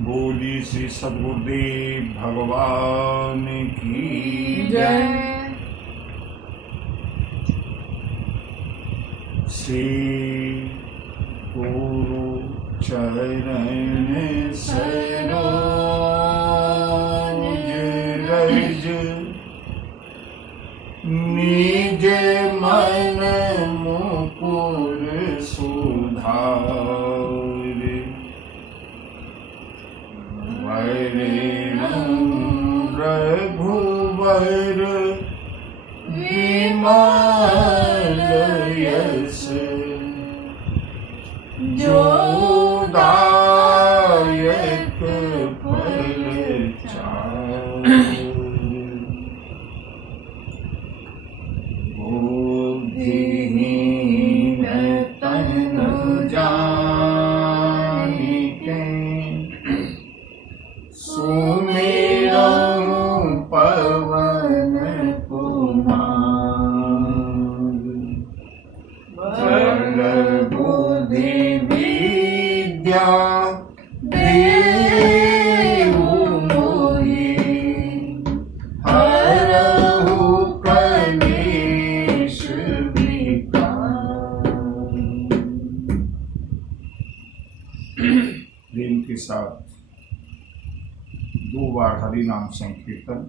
बोली श्री सद्गुरुदेव भगवान की जय। श्री गुरु चरण सरोज रज निज मन मुकुर सुधार वरेणं रघुवर विमल यश जो दायक फल बुद्धिहीन तनु जानिके सुमिरौं पवन कुमार बल बुद्धि विद्या देहु मोहि हरहु कलेश विकार। प्रेम के साथ 2 बार हरि नाम संकीर्तन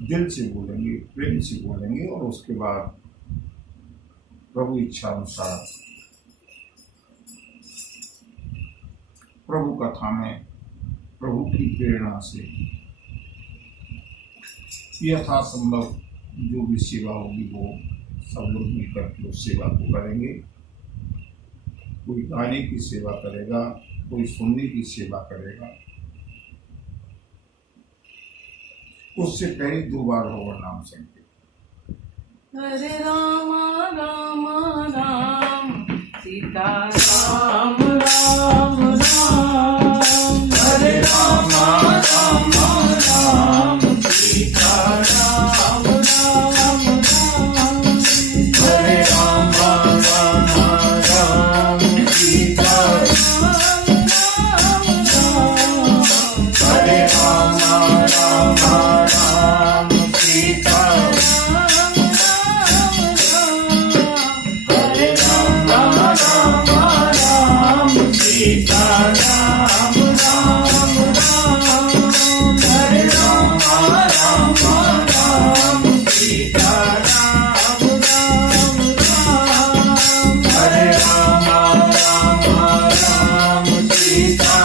दिल से बोलेंगे, प्रेम से बोलेंगे और उसके बाद प्रभु इच्छा अनुसार प्रभु कथा में प्रभु की प्रेरणा से यथासंभव जो भी सेवा होगी वो सब लोग मिलकर के उस सेवा को करेंगे। कोई गाने की सेवा करेगा, कोई सुनने की सेवा करेगा। उससे पहले 2 बार होगा नाम संकीर्तन। हरे राम राम राम सीता राम राम राम हरे राम राम राम सीता राम राम राम हरे राम राम राम सीता हरे राम राम राम सीता हरे राम राम राम सीता राम राम राम हरे राम राम राम सीता राम राम राम हरे राम राम राम सीता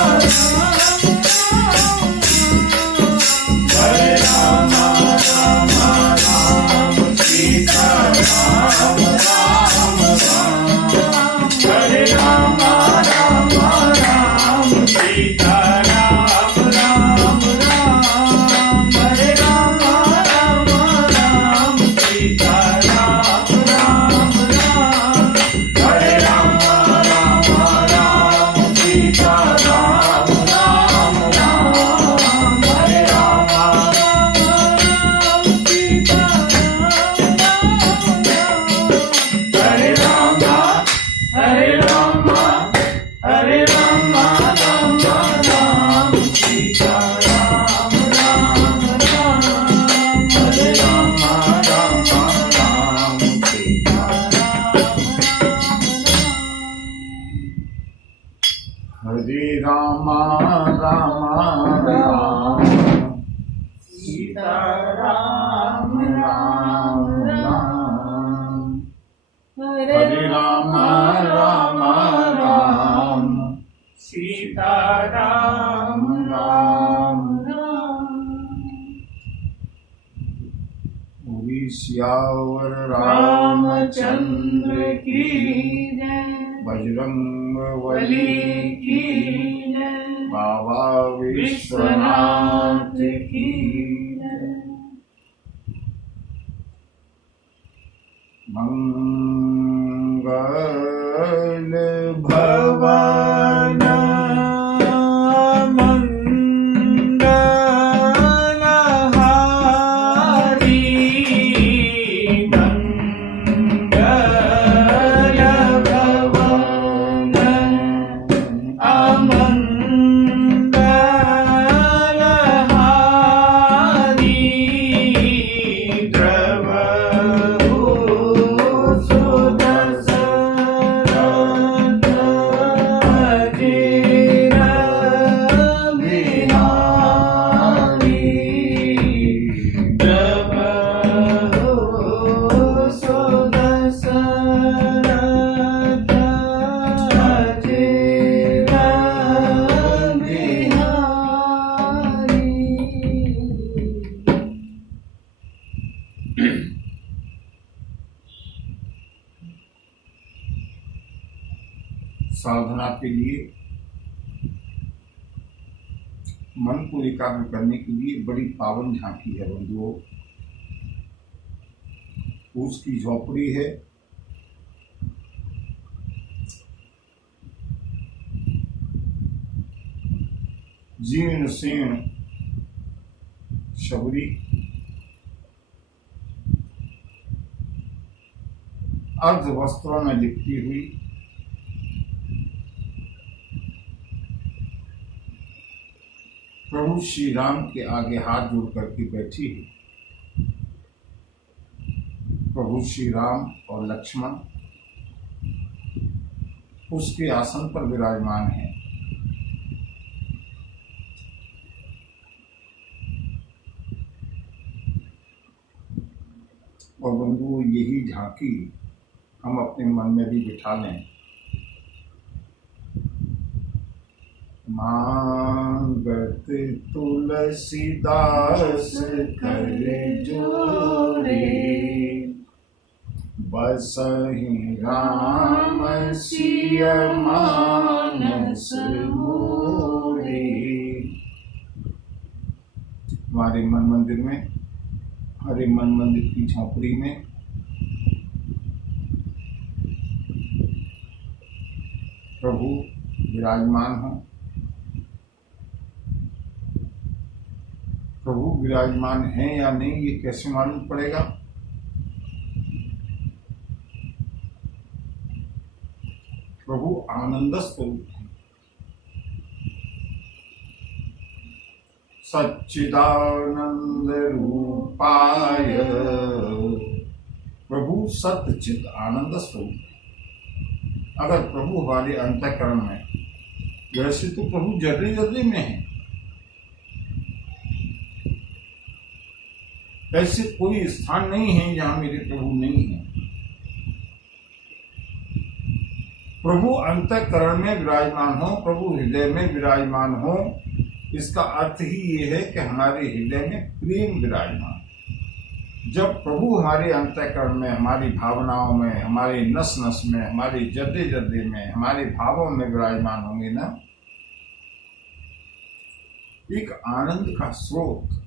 हरे राम राम राम सीता राम राम राम हरे राम राम राम सीता राम राम राम हरे राम राम राम सीता राम राम राम हरे राम राम राम सीता राम राम राम हरे राम हरे राम हरे राम हरे राम राम राम सीता राम राम राम हरे राम राम राम सीता राम हरे राम राम राम सीता राम राम राम हरे राम राम राम सीता राम राम पूरी सियावर रामचंद्र की जय। बजरंग बलि बली की जय। बाबा विश्वनाथ विश्वनाथ की जय। मंगल भवन मंगलहारी मंगल भवन साधना के लिए, मन को एकाग्र करने के लिए बड़ी पावन झांकी है बंधुओं। उसकी झोपड़ी है, जीर्ण शीर्ण शबरी, अर्ध वस्त्रों में लिपटी हुई, प्रभु श्री राम के आगे हाथ जोड़ करके बैठी है। प्रभु श्री राम और लक्ष्मण उसके आसन पर विराजमान हैं। और बंधु, यही झांकी हम अपने मन में भी बिठा लें। मांगत तुलसीदास कर जोड़े, बसहि राम सिय मानस मोरे। हमारे मन मंदिर में, हरे मन मंदिर की झोपड़ी में प्रभु विराजमान हो। प्रभु विराजमान हैं या नहीं ये कैसे मालूम पड़ेगा? प्रभु आनंद स्वरूप है। सच्चिदानंद रूपाय, प्रभु सच्चिद आनंद स्वरूप है। अगर प्रभु हमारे अंतःकरण में, वैसे तो प्रभु जर्रे जर्रे में है, ऐसे कोई स्थान नहीं है जहां मेरे प्रभु नहीं है। प्रभु अंतःकरण में विराजमान हो, प्रभु हृदय में विराजमान हो, इसका अर्थ ही ये है कि हमारे हृदय में प्रेम विराजमान। जब प्रभु हमारे अंतःकरण में, हमारी भावनाओं में, हमारे नस नस में, हमारे जद्दे जद्दे में, हमारे भावों में विराजमान होंगे ना, एक आनंद का स्रोत,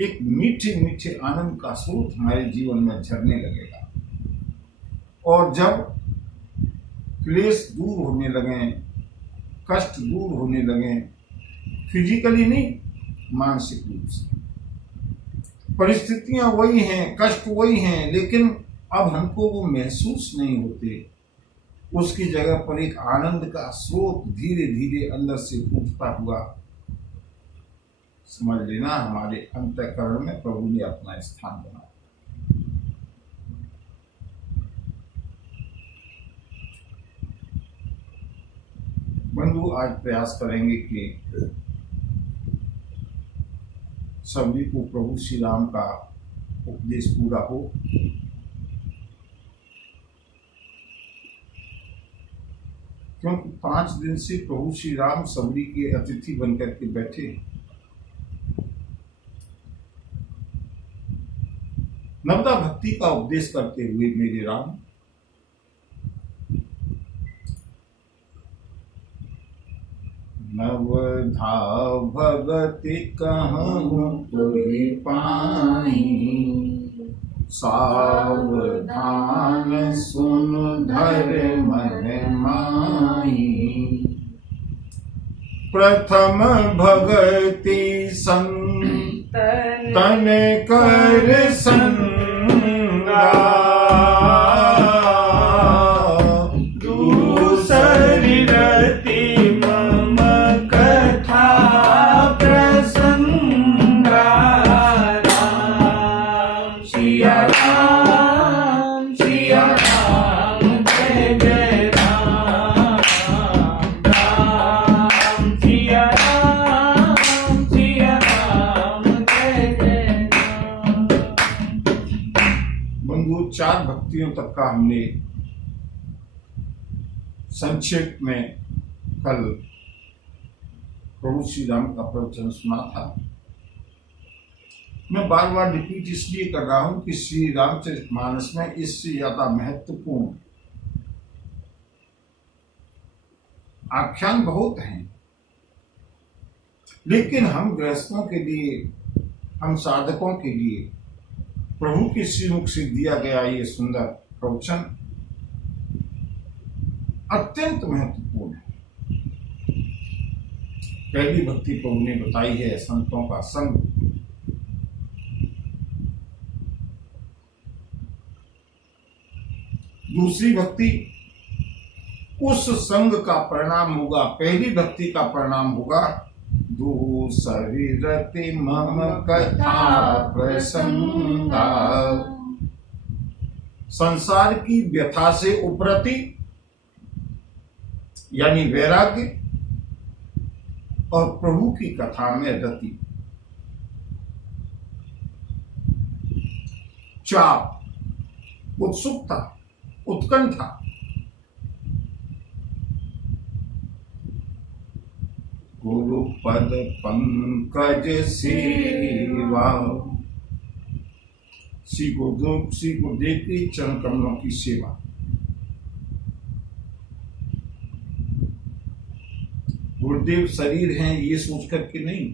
एक मीठे मीठे आनंद का स्रोत हमारे जीवन में झरने लगेगा। और जब क्लेश दूर होने लगे, कष्ट दूर होने लगे, फिजिकली नहीं, मानसिक रूप से, परिस्थितियां वही हैं, कष्ट वही हैं, लेकिन अब हमको वो महसूस नहीं होते। उसकी जगह पर एक आनंद का स्रोत धीरे धीरे अंदर से उठता हुआ, समझ लेना हमारे अंतःकरण में प्रभु ने अपना स्थान बनाया। बंधु, आज प्रयास करेंगे कि सभी को प्रभु श्री राम का उपदेश पूरा हो। क्योंकि 5 दिन से प्रभु श्री राम सबरी के अतिथि बनकर के बैठे। नवदा भक्ति का उपदेश करते हुए मेरे राम नवधा भगति कहूँ तुहि पाई, सावधान सुन धर मन माई। प्रथम भगति संतन कर संगा, दूसरी रति मम कथा प्रसंगा। राम सिया राम, सिया राम, जय जय राम। राम सिया राम, सिया राम, जय जय राम। बंधु, 4 भक्तियों तक का हमने संक्षेप में कल प्रभु श्री राम का प्रवचन सुना था। मैं बार बार रिपीट इसलिए कर रहा हूं कि श्री रामचरितमानस में इससे ज्यादा महत्वपूर्ण आख्यान बहुत हैं, लेकिन हम गृहस्थों के लिए, हम साधकों के लिए प्रभु के श्रीमुख से दिया गया ये सुंदर प्रवचन अत्यंत महत्वपूर्ण है। पहली भक्ति प्रभु ने बताई है संतों का संग, दूसरी भक्ति उस संग का परिणाम होगा, पहली भक्ति का परिणाम होगा दूसरी रति मम कथा प्रसंगा, संसार की व्यथा से उपरति यानी वैराग्य, और प्रभु की कथा में रति, चाप, उत्सुकता, उत्कंठा। गुरु पद पंकज सेवा, श्री गुरुदेव के चरण कमलों की सेवा। गुरुदेव शरीर हैं ये सोच करके नहीं,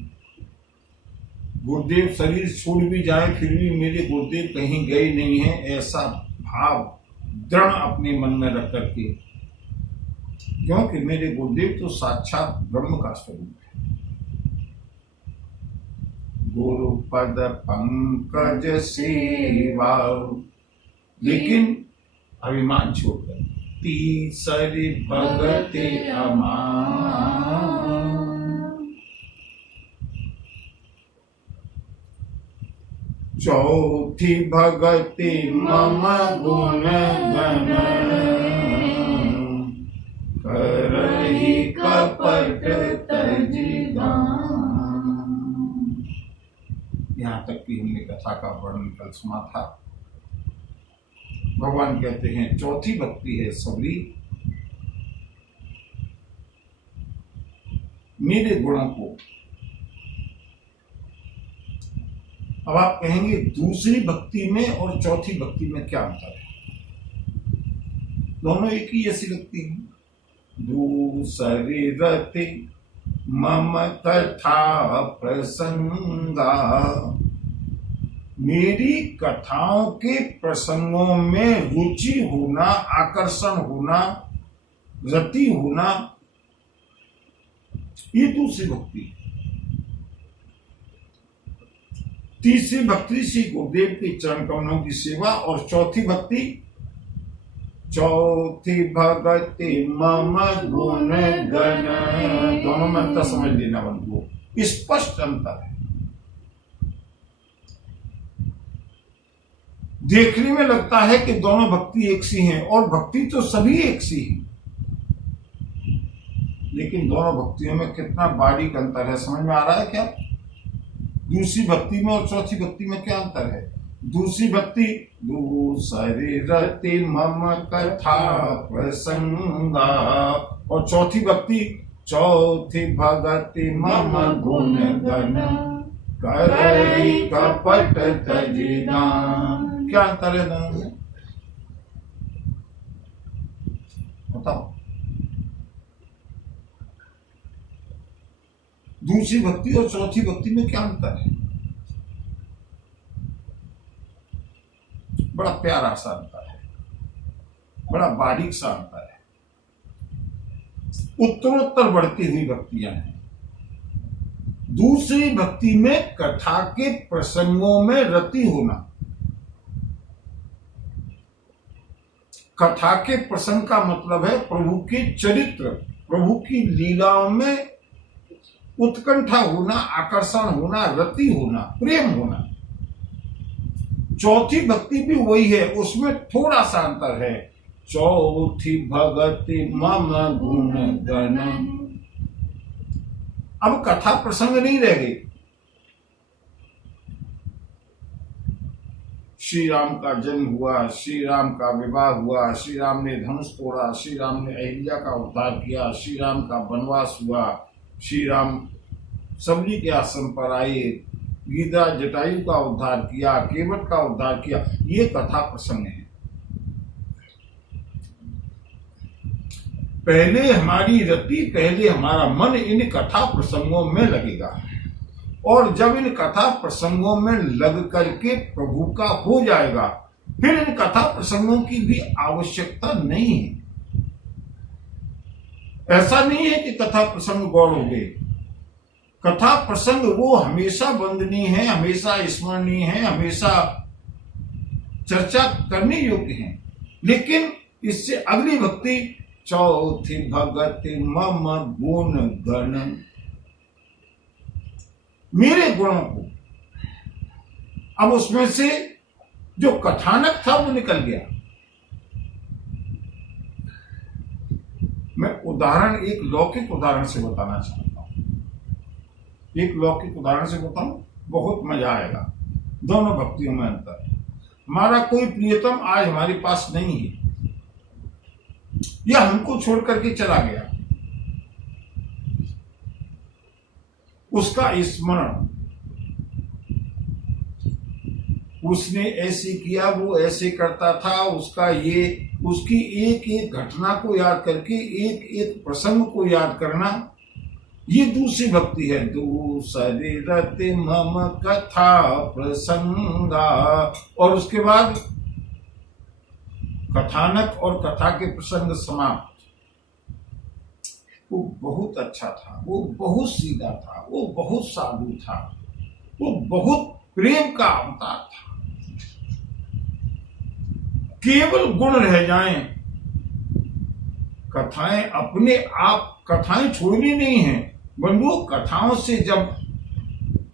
गुरुदेव शरीर छोड़ भी जाए फिर भी मेरे गुरुदेव कहीं गए नहीं हैं, ऐसा भाव दृढ़ अपने मन में रख करके, क्योंकि मेरे गुरुदेव तो साक्षात ब्रह्म का स्वरूप है। गुरु पद पंकज सेवा, लेकिन अभिमान छोड़कर तीसरी भगति अमान, चौथी भगति मम गुण गण, करहि कपट तजिगान। यहाँ तक कि हमने कथा का वर्णन कल सुना था। भगवान कहते हैं चौथी भक्ति है सबरी, मेरे गुणों को। अब आप कहेंगे दूसरी भक्ति में और चौथी भक्ति में क्या अंतर है? दोनों एक ही जैसी लगती हैं। दूसरी रति मम कथा प्रसंगा, मेरी कथाओं के प्रसंगों में रुचि होना, आकर्षण होना, रति होना, ये दूसरी भक्ति है। तीसरी भक्ति श्री गुरुदेव के चरण कमलों की सेवा, और चौथी भक्ति, चौथी भगति मम गुण गण। दोनों में अंतर समझ लेना बंधुओं, स्पष्ट अंतर है। देखने में लगता है कि दोनों भक्ति एक सी हैं, और भक्ति तो सभी एक सी है, लेकिन दोनों भक्तियों में कितना बारीक अंतर है, समझ में आ रहा है क्या? दूसरी भक्ति में और चौथी भक्ति में क्या अंतर है? दूसरी भक्ति दूसरी रति मम कथा प्रसंगा, और चौथी भक्ति चौथी भगति मम गुण गण, करहि कपट तजिगान। क्या अंतर है दोनों में? बताओ। दूसरी भक्ति और चौथी भक्ति में क्या अंतर है? बड़ा प्यारा सा अंतर है, बड़ा बारीक सा अंतर है। उत्तरोत्तर बढ़ती हुई भक्तियां हैं। दूसरी भक्ति में कथा के प्रसंगों में रति होना, कथा के प्रसंग का मतलब है प्रभु के चरित्र, प्रभु की लीलाओं में उत्कंठा होना, आकर्षण होना, रति होना, प्रेम होना। चौथी भक्ति भी वही है, उसमें थोड़ा सा अंतर है। चौथी भगति मम गुण गण। अब कथा प्रसंग नहीं रह गई। श्री राम का जन्म हुआ, श्री राम का विवाह हुआ, श्री राम ने धनुष तोड़ा, श्री राम ने अहिल्या का उद्धार किया, श्री राम का वनवास हुआ, श्री राम सबरी के आश्रम पर आए, गिरिराज जटायु का उद्धार किया, केवट का उद्धार किया, ये कथा प्रसंग है। पहले हमारी रति, पहले हमारा मन इन कथा प्रसंगों में लगेगा, और जब इन कथा प्रसंगों में लग करके प्रभु का हो जाएगा, फिर इन कथा प्रसंगों की भी आवश्यकता नहीं है। ऐसा नहीं है कि कथा प्रसंग गौड़ हो गए। कथा प्रसंग वो हमेशा वंदनीय है, हमेशा स्मरणीय है, हमेशा चर्चा करने योग्य है। लेकिन इससे अगली भक्ति चौथी भगत मम गुण गण, मेरे गुणों को। अब उसमें से जो कथानक था वो निकल गया। मैं उदाहरण, एक लौकिक उदाहरण से बताना चाहता हूं। एक लौकिक उदाहरण से बताऊं, बहुत मजा आएगा। दोनों भक्तियों में अंतर। हमारा कोई प्रियतम आज हमारे पास नहीं है, या हमको छोड़ करके चला गया। उसका स्मरण, उसने ऐसे किया, वो ऐसे करता था, उसका ये, उसकी एक एक घटना को याद करके एक एक प्रसंग को याद करना, ये दूसरी भक्ति है। दूसरे रति मम कथा प्रसंगा, और उसके बाद कथानक और कथा के प्रसंग समाप्त। वो बहुत अच्छा था, वो बहुत सीधा था, वो बहुत साधु था, वो बहुत प्रेम का अवतार था। केवल गुण रह जाएं, कथाएं अपने आप, कथाएं छोड़नी नहीं है। बंधुओं, कथाओं से जब,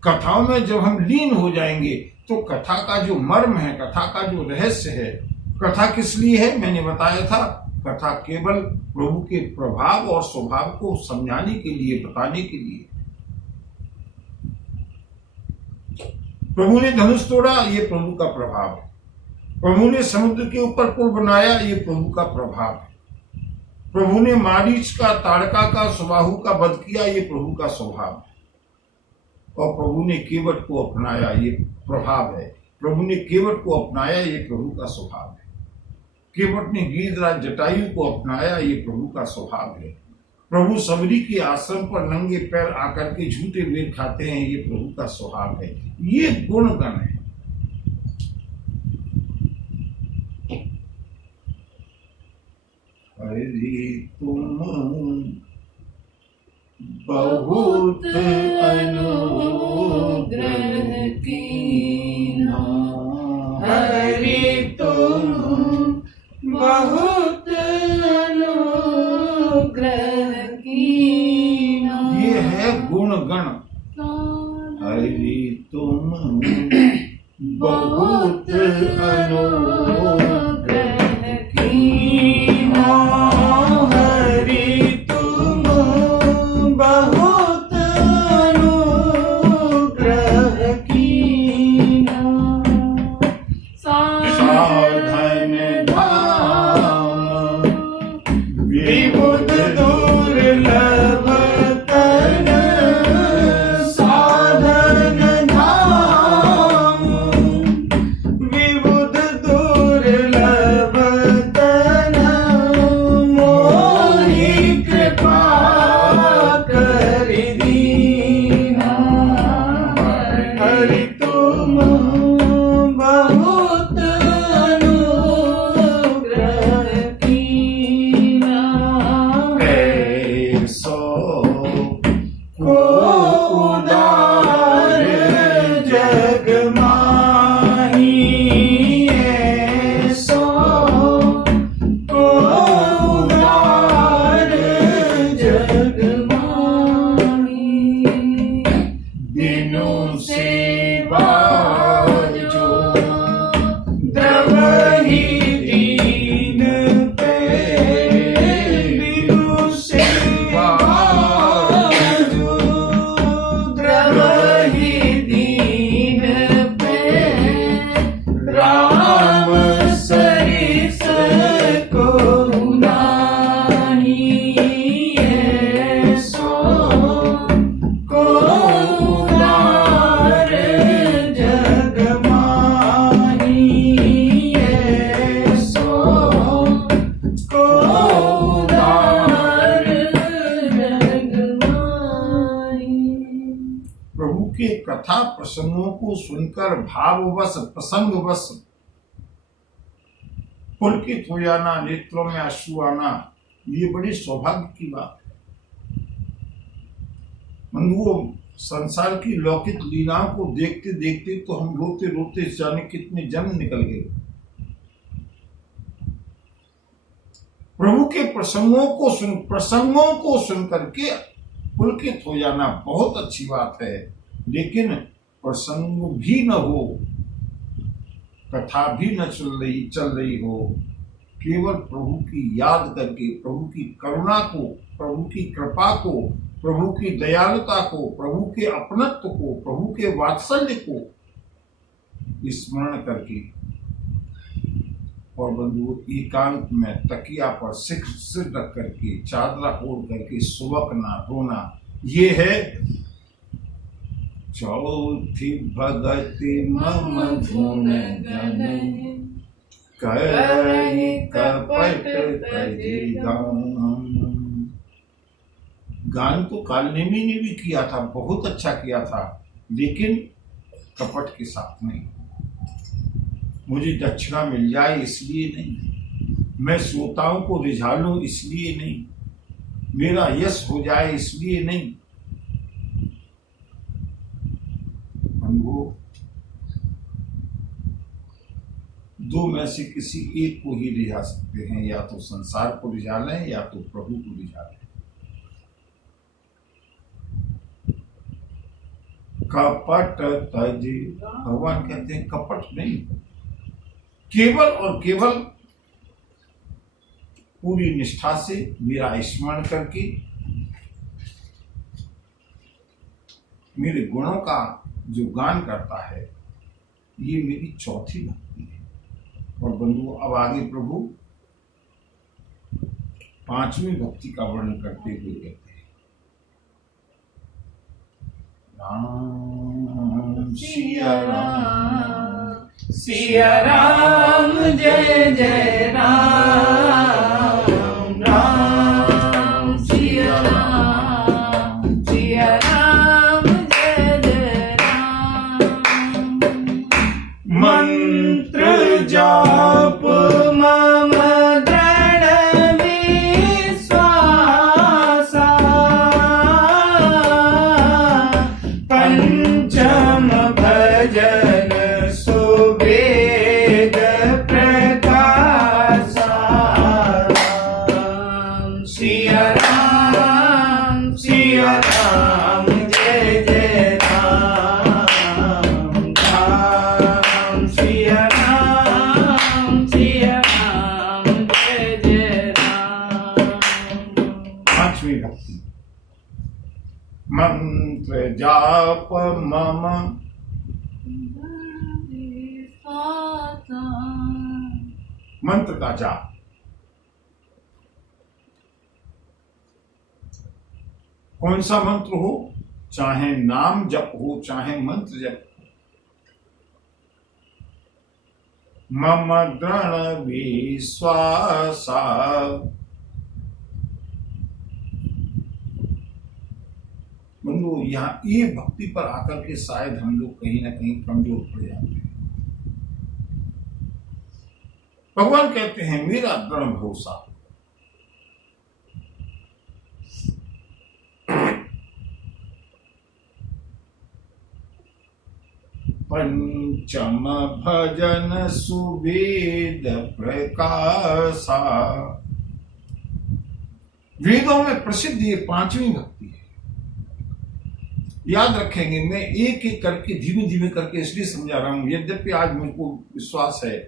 कथाओं में जब हम लीन हो जाएंगे, तो कथा का जो मर्म है, कथा का जो रहस्य है, कथा किस लिए है मैंने बताया था। कथा केवल प्रभु के प्रभाव और स्वभाव को समझाने के लिए, बताने के लिए। प्रभु ने धनुष तोड़ा, ये प्रभु का प्रभाव है। प्रभु ने समुद्र के ऊपर पुल बनाया, ये प्रभु का प्रभाव है। प्रभु ने मारीच का, ताड़का का, सुबाहु का वध किया, ये प्रभु का स्वभाव है। और प्रभु ने केवट को अपनाया, ये प्रभाव है। प्रभु ने केवट को अपनाया, ये प्रभु का स्वभाव है। केवट ने गिरिराज जटायु को अपनाया, ये प्रभु का स्वभाव है। प्रभु सबरी के आश्रम पर नंगे पैर आकर के झूठे वेद खाते हैं, ये प्रभु का स्वभाव है। ये गुणगण है। हरि तुम बहुत अनुग्रह कीना, हरि तुम बहुत अनुग्रह कीना। ये है गुणगण। हरि तुम बहुत अनुग्रह कीना, हरि तुम बहुत अनुग्रह कीना। साधन धाम विबुध दुर्लभ तन, साधन धाम विबुध कथा प्रसंगों को सुनकर भाववश प्रसंगवश पुलकित हो जाना, नेत्रों में अश्रु आना, ये बड़ी सौभाग्य की बात है। बंधुओं, संसार की लौकिक लीलाओं को देखते देखते तो हम रोते रोते जाने कितने जन्म निकल गए। प्रभु के प्रसंगों को सुन करके पुलकित हो जाना बहुत अच्छी बात है, लेकिन प्रसंग भी न हो, कथा भी न चल रही हो, केवल प्रभु की याद करके, प्रभु की करुणा को, प्रभु की कृपा को, प्रभु की दयालुता को, प्रभु के अपनत्व को, प्रभु के वात्सल्य को स्मरण करके और बंधु एकांत में तकिया पर सिर रख करके, चादरा ओढ़ करके सुबकना, रोना, ये है चौथी भगति मम धुन गन करहि कपट तजि गान। गान तो कालनेमी ने भी किया था, बहुत अच्छा किया था, लेकिन कपट के साथ नहीं। मुझे दक्षिणा मिल जाए इसलिए नहीं, मैं श्रोताओं को रिझा लूं इसलिए नहीं, मेरा यश हो जाए इसलिए नहीं। दो में से किसी एक को ही रिझा सकते हैं, या तो संसार को रिझा लें या तो प्रभु को रिझा लें। कपट तजि, भगवान कहते हैं कपट नहीं, केवल और केवल पूरी निष्ठा से मेरा स्मरण करके मेरे गुणों का जो गान करता है, ये मेरी चौथी भक्ति है। और बंधु, अब आगे प्रभु पांचवी भक्ति का वर्णन करते हुए कहते हैं, राम सिया राम, सिया राम जय जय राम, राम सिया राम, सिया राम जय जय राम। मंत्र जाप मम दृढ़ विश्वासा, पंचम भजन सुवेद प्रकाशा। राम सिया राम, सिया राम जय जय राम, राम सिया राम, सिया राम जय जय राम। पांचवी भक्ति, मंत्र जाप मम, मंत्र का जाप, कौन सा मंत्र हो, चाहे नाम जप हो, चाहे मंत्र जप हो, मम दृढ़ विश्वासा। बंधु, यहाँ ये भक्ति पर आकर के शायद हम लोग कहीं ना कहीं कमजोर पड़ जाते हैं। भगवान कहते हैं मेरा दृढ़ भरोसा, पंचम भजन सुवेद प्रकाशा। वेदों में प्रसिद्ध ये पांचवी भक्ति है। याद रखेंगे, मैं एक एक करके धीमे धीमे करके इसलिए समझा रहा हूं, यद्यपि आज मुझको विश्वास है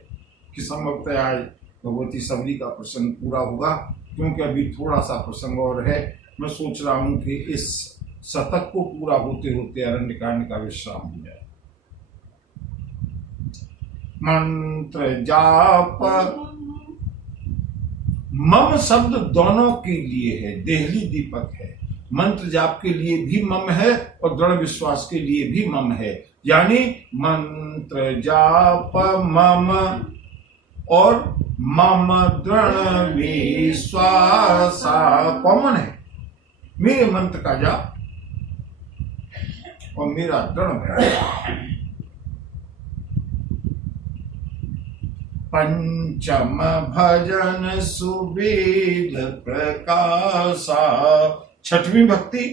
कि संभवतः आज भगवती सबरी का प्रसंग पूरा होगा, क्योंकि अभी थोड़ा सा प्रसंग और है। मैं सोच रहा हूं कि इस शतक को पूरा होते होते अरण्यकांड का विश्राम हो जाए। मंत्र जाप, मम शब्द दोनों के लिए है, देहली दीपक है। मंत्र जाप के लिए भी मम है और दृढ़ विश्वास के लिए भी मम है, यानी मंत्र जाप मम और मम दृढ़ विश्वास कॉमन है। मेरे मंत्र का जाप और मेरा दृढ़ है। पंचम भजन सुवेद प्रकाशा, छठवीं भक्ति,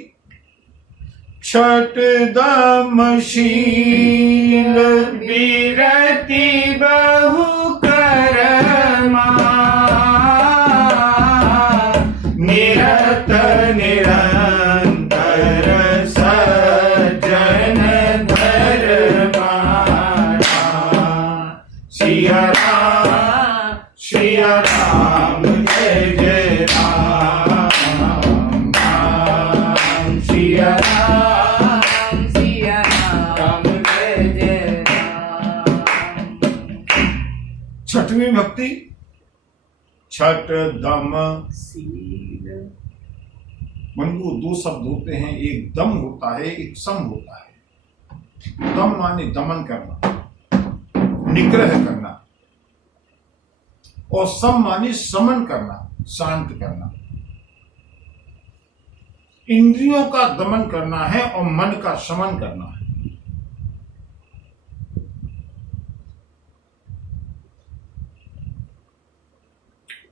छठ दम शील विरति बहु करमा, निरत निरंतर सज्जन धर्मा। सिया राम जय जय राम, राम सिया राम जय जय राम। छठवीं भक्ति, छठ दम शील। बंधु, दो शब्द होते हैं, एक दम होता है, एक सम होता है। दम माने दमन करना, निग्रह करना, और सम माने समन करना, शांत करना। इंद्रियों का दमन करना है और मन का शमन करना है।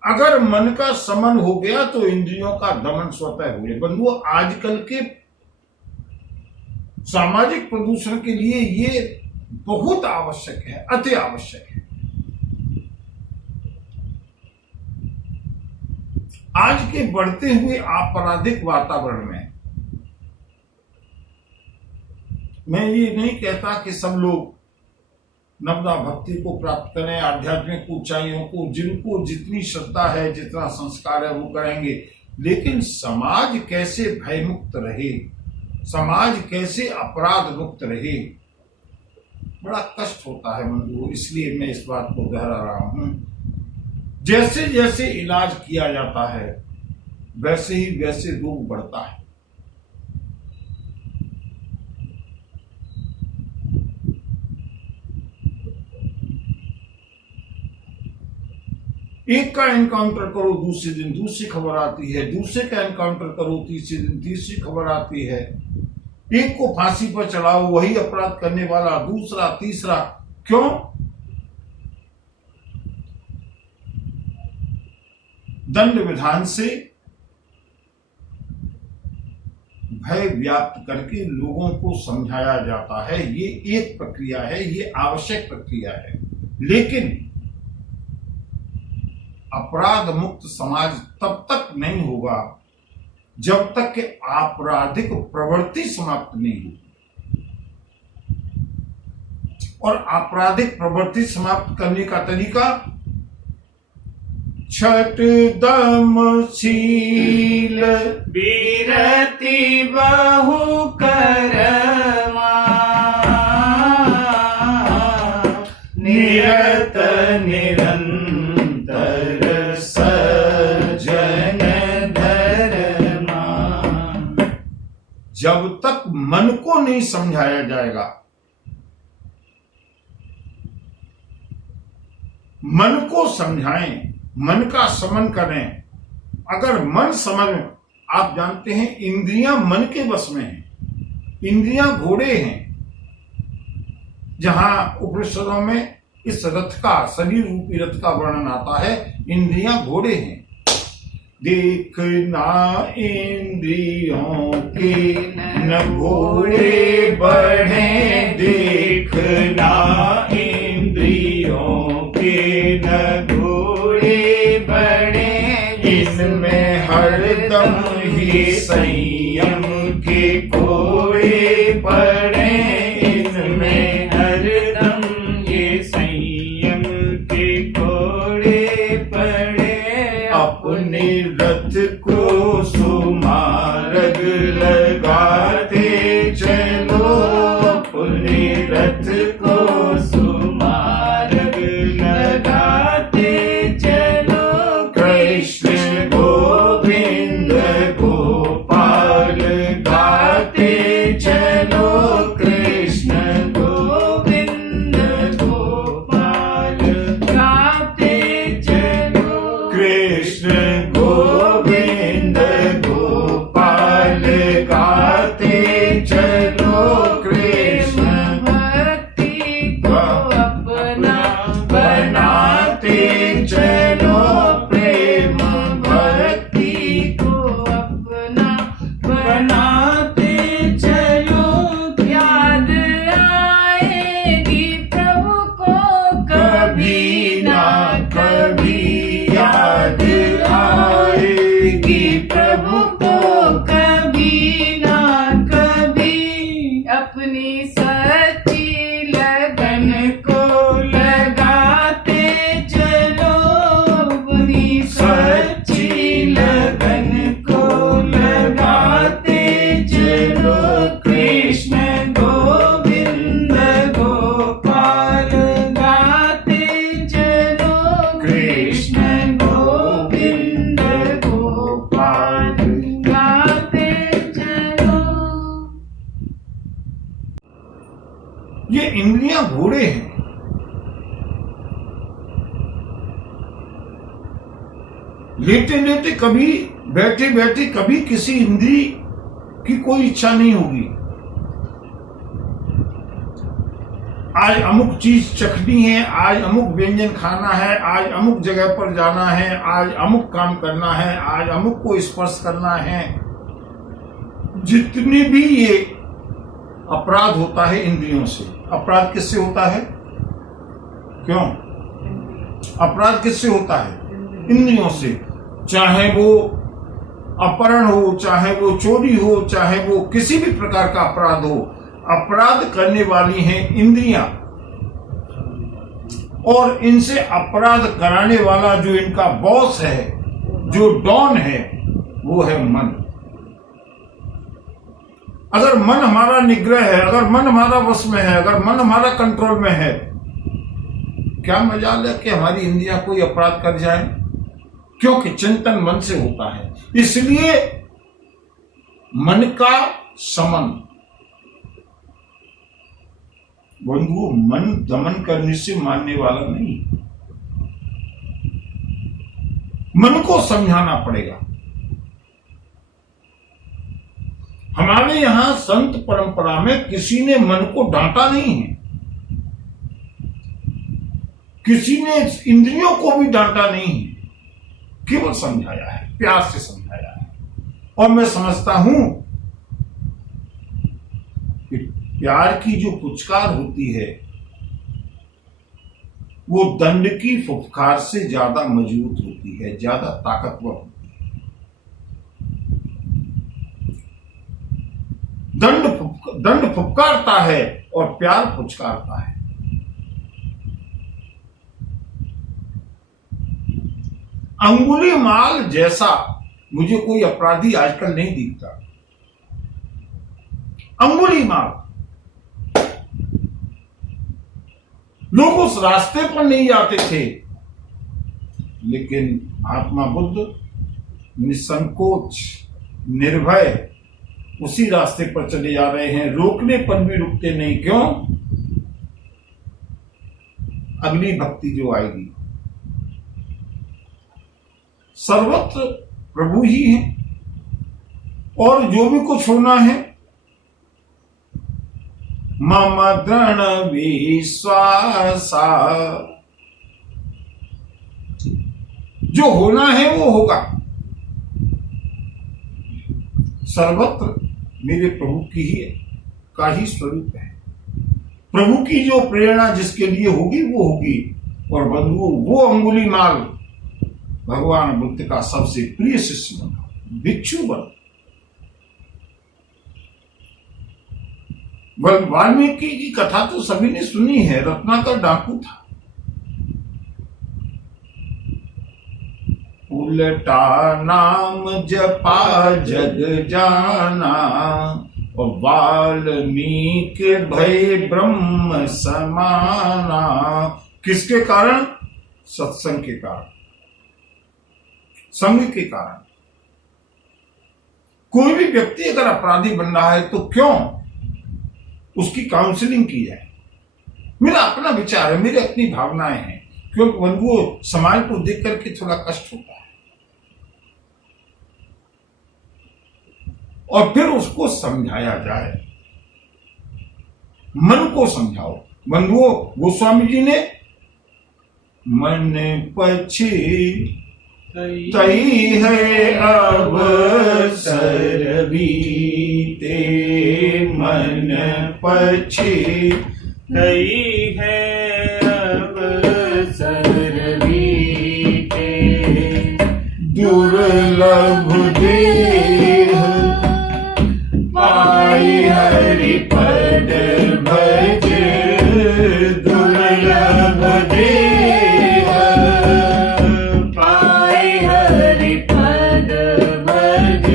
अगर मन का समन हो गया तो इंद्रियों का दमन स्वतः हुए। बंधुओं, आजकल के सामाजिक प्रदूषण के लिए ये बहुत आवश्यक है, अति आवश्यक है। आज के बढ़ते हुए आपराधिक वातावरण में मैं ये नहीं कहता कि सब लोग नवदा भक्ति को प्राप्त करें, आध्यात्मिक ऊंचाइयों को, जिनको जितनी श्रद्धा है, जितना संस्कार है वो करेंगे, लेकिन समाज कैसे भयमुक्त रहे, समाज कैसे अपराध मुक्त रहे, बड़ा कष्ट होता है बंधु। इसलिए मैं इस बात को दोहरा रहा हूं। जैसे जैसे इलाज किया जाता है वैसे ही वैसे रोग बढ़ता है। एक का एनकाउंटर करो, दूसरे दिन दूसरी खबर आती है, दूसरे का एनकाउंटर करो, तीसरे दिन तीसरी खबर आती है। एक को फांसी पर चढ़ाओ, वही अपराध करने वाला दूसरा तीसरा। क्यों? दंड विधान से भय व्याप्त करके लोगों को समझाया जाता है। ये एक प्रक्रिया है, ये आवश्यक प्रक्रिया है, लेकिन अपराध मुक्त समाज तब तक नहीं होगा जब तक कि आपराधिक प्रवृत्ति समाप्त नहीं होगी। और आपराधिक प्रवृत्ति समाप्त करने का तरीका छठ दम शील विरति बहु करमा, निरत निरंतर सज्जन धर्मा। जब तक मन को नहीं समझाया जाएगा, मन को समझाएं, मन का समन करें। अगर मन समझ, आप जानते हैं इंद्रियां मन के वश में हैं, इंद्रियां घोड़े हैं। जहां उपनिषदों में इस रथ का, शरीर रूपी रथ का वर्णन आता है, इंद्रियां घोड़े हैं। देखना इंद्रियों के न घोड़े बढ़े, देखना इंद्रियों के न घोड़े बढ़े, इनमें हरदम ही संयम के कोड़े पड़े, इनमें हरदम ये संयम के कोड़े पड़े। अपने रथ को सुमार्ग लगाते चलो, अपने रथ को सुमार्ग लगाते चलो। कृष्ण गोविंद गोपाल गाते चलो, कृष्ण गोविंद गोपाल गाते चलो, कृष्ण गोविंद गोपाल गाते चलो, जुड़े हैं। लेटे लेटे कभी, बैठे बैठे कभी किसी इंद्री की कोई इच्छा नहीं होगी आज अमुक चीज चखनी है, आज अमुक व्यंजन खाना है, आज अमुक जगह पर जाना है, आज अमुक काम करना है, आज अमुक को स्पर्श करना है। जितनी भी ये अपराध होता है इंद्रियों से। अपराध किससे होता है? क्यों अपराध किससे होता है? इंद्रियों से। चाहे वो अपहरण हो, चाहे वो चोरी हो, चाहे वो किसी भी प्रकार का अपराध हो, अपराध करने वाली हैं इंद्रियां, और इनसे अपराध कराने वाला जो इनका बॉस है, जो डॉन है, वो है मन। अगर मन हमारा निग्रह है, अगर मन हमारा वश में है, अगर मन हमारा कंट्रोल में है, क्या मजाल है कि हमारी इंद्रियां कोई अपराध कर जाए? क्योंकि चिंतन मन से होता है। इसलिए मन का समन। बंधुओं, मन दमन करने से मानने वाला नहीं, मन को समझाना पड़ेगा। हमारे यहां संत परंपरा में किसी ने मन को डांटा नहीं है, किसी ने इंद्रियों को भी डांटा नहीं है, केवल समझाया है, प्यार से समझाया है। और मैं समझता हूं कि प्यार की जो पुचकार होती है वो दंड की फुफकार से ज्यादा मजबूत होती है, ज्यादा ताकतवर होती है। दंड फुफकारता है और प्यार पुचकारता है। अंगुलीमाल जैसा मुझे कोई अपराधी आजकल नहीं दिखता। अंगुलीमाल, लोग उस रास्ते पर नहीं जाते थे, लेकिन महात्मा बुद्ध निसंकोच, निर्भय उसी रास्ते पर चले जा रहे हैं। रोकने पर भी रुकते नहीं। क्यों? अगली भक्ति जो आएगी, सर्वत्र प्रभु ही है, और जो भी कुछ होना है, मम दृढ़ विश्वासा, जो होना है वो होगा। सर्वत्र मेरे प्रभु की ही का ही स्वरूप है। प्रभु की जो प्रेरणा जिसके लिए होगी वो होगी। और बंधुओं, वो अंगुलीमाल भगवान बुद्ध का सबसे प्रिय शिष्य बना, भिक्षु बना। वाल्मीकि की कथा तो सभी ने सुनी है। रत्नाकर डाकू था, उल्टा नाम जपा जग जाना, और वाल्मीकि भय ब्रह्म समाना। किसके कारण? सत्संग के कारण, संग के कारण। कोई भी व्यक्ति अगर अपराधी बन रहा है तो क्यों उसकी काउंसलिंग की जाए? मेरा अपना विचार है, मेरी अपनी भावनाएं हैं। क्योंकि वो समाज को देख करके थोड़ा कष्ट होता है, और फिर उसको समझाया जाए। मन को समझाओ। बंधुओं, गोस्वामी जी ने मन पछी तई है अवसर बीते, मन पछी तई है अवसर बीते, दुर्लभ देह पाई हरि पद भज, दुर्लभ देह पाई हरि पद भज,